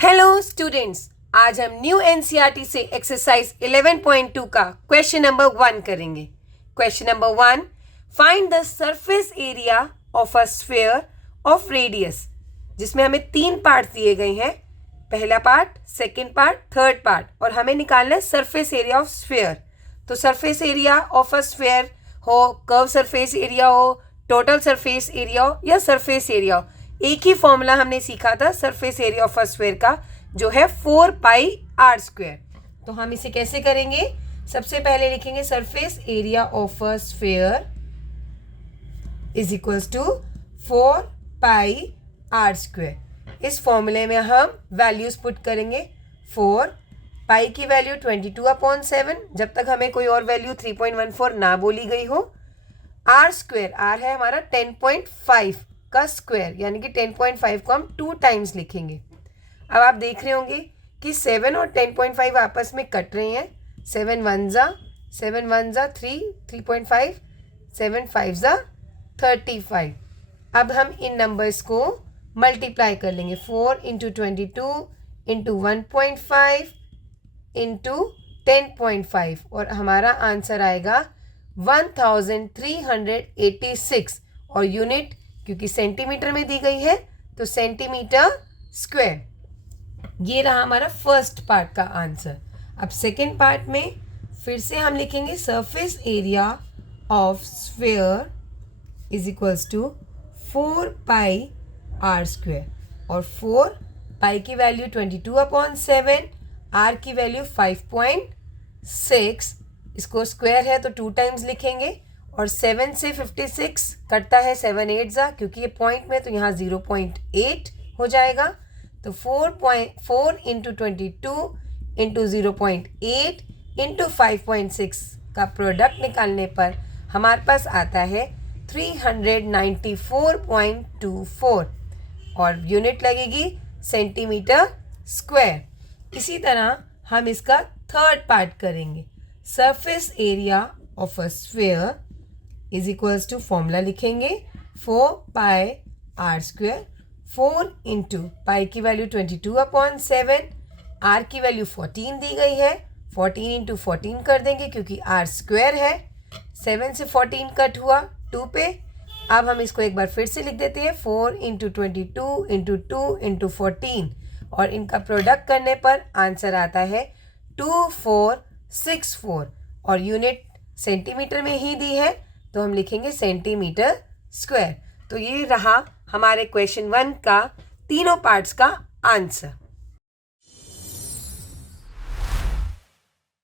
Hello students, आज हम new NCERT से एक्सरसाइज 11.2 का क्वेश्चन नंबर 1 करेंगे। Question number 1, find the surface area of a sphere of radius, जिसमें हमें 3 पार्ट दिए गए हैं, पहला part, second part, third part, और हमें निकालना है सरफेस एरिया ऑफ स्फीयर। तो surface area of a sphere हो, कर्व सरफेस एरिया हो, टोटल सरफेस एरिया हो या सरफेस एरिया हो, एक ही फॉर्मूला हमने सीखा था surface area of a sphere का, जो है 4πr²। तो हम इसे कैसे करेंगे? सबसे पहले लिखेंगे surface area of a sphere is equals to 4πr²। इस फॉर्मूले में हम वैल्यूज पुट करेंगे। 4 पाई की वैल्यू 22/7, जब तक हमें कोई और वैल्यू 3.14 ना बोली गई हो। r², r है हमारा 10.5 का स्क्वायर, यानी कि 10.5 को हम 2 टाइम्स लिखेंगे। अब आप देख रहे होंगे कि 7 और 10.5 आपस में कट रहे हैं। 7 1 जा 3, 3.5, 7 5 जा 35। अब हम इन नंबर्स को मल्टीप्लाई कर लेंगे। 4 × 22 × 1.5 × 10.5, और हमारा आंसर आएगा 1386, और यूनिट क्योंकि सेंटीमीटर में दी गई है तो सेंटीमीटर स्क्वायर। ये रहा हमारा फर्स्ट पार्ट का आंसर। अब सेकंड पार्ट में फिर से हम लिखेंगे surface area of sphere is equals to 4πr², और 4 पाई की वैल्यू 22/7, r की वैल्यू 5.6, इसको स्क्वायर है तो 2 टाइम्स लिखेंगे, और 7 से 56 कटता है 7 8 जा, क्योंकि ये पॉइंट में तो यहाँ 0.8 हो जाएगा। तो 4 × 22 × 0.8 × 5.6 का प्रोडक्ट निकालने पर हमारे पास आता है 394.24, और यूनिट लगेगी सेंटीमीटर स्क्वायर। इसी तरह हम इसका थर्ड पार्ट करेंगे। Surface area of a sphere is equals to, formula लिखेंगे 4πr²। 4 × पाई की वैल्यू 22/7, r की वैल्यू 14 दी गई है, 14 × 14 कर देंगे क्योंकि r स्क्वायर है। 7 से 14 कट हुआ 2 पे। अब हम इसको एक बार फिर से लिख देते हैं, 4 × 22 × 2 × 14, और इनका प्रोडक्ट करने पर आंसर आता है 2464, और यूनिट सेंटीमीटर में ही दी है तो हम लिखेंगे सेंटीमीटर स्क्वायर। तो ये रहा हमारे क्वेश्चन 1 का तीनों पार्ट्स का आंसर।